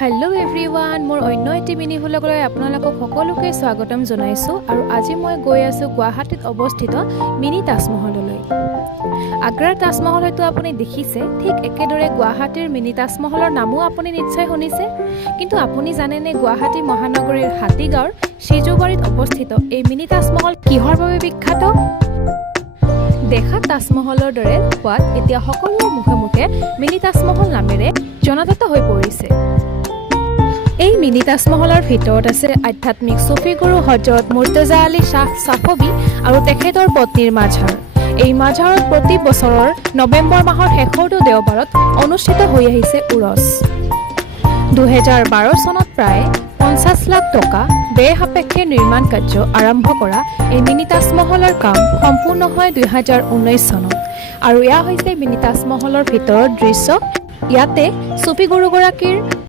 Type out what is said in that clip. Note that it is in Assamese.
হেল্ল' এভৰিৱান, মোৰ অন্য এটি মিনি ভ্লগলৈ আপোনালোকক সকলোকে স্বাগতম জনাইছোঁ। আৰু আজি মই গৈ আছোঁ গুৱাহাটীত অৱস্থিত মিনি তাজমহললৈ। আগ্ৰাৰ তাজমহল হয়তো আপুনি দেখিছে, ঠিক একেদৰে গুৱাহাটীৰ মিনি তাজমহলৰ নামো আপুনি নিশ্চয় শুনিছে। কিন্তু আপুনি জানেনে গুৱাহাটী মহানগৰীৰ হাতীগাঁৱৰ সিজুবাৰীত অৱস্থিত এই মিনি তাজমহল কিহৰ বাবে বিখ্যাত? দেখাত তাজমহলৰ দৰে হোৱাত এতিয়া সকলোৰে মুখে মুখে মিনি তাজমহল নামেৰে জনাজাত হৈ পৰিছে। এই মিনি তাজমহলৰ ভিতৰত আছে আধ্যাত্মিক চুফী গুৰু হজৰত মুৰ্তজা আলী শ্বাহ ছাফৱী আৰু তেখেতৰ পত্নীৰ মাজাৰ। এই মাজাৰত প্ৰতি বছৰৰ নৱেম্বৰ মাহৰ শেষৰটো দেওবাৰত অনুষ্ঠিত হৈ আহিছে উৰছ। 2012 চনত প্ৰায় 50 লাখ টকা ব্যয় সাপেক্ষে নিৰ্মাণ কাৰ্য আৰম্ভ কৰা এই মিনি তাজমহলৰ কাম সম্পূৰ্ণ হয় 2019 চনত। আৰু এয়া হৈছে মিনি তাজমহলৰ ভিতৰৰ দৃশ্য। ইয়াতে চুফী গুৰুগৰাকীৰ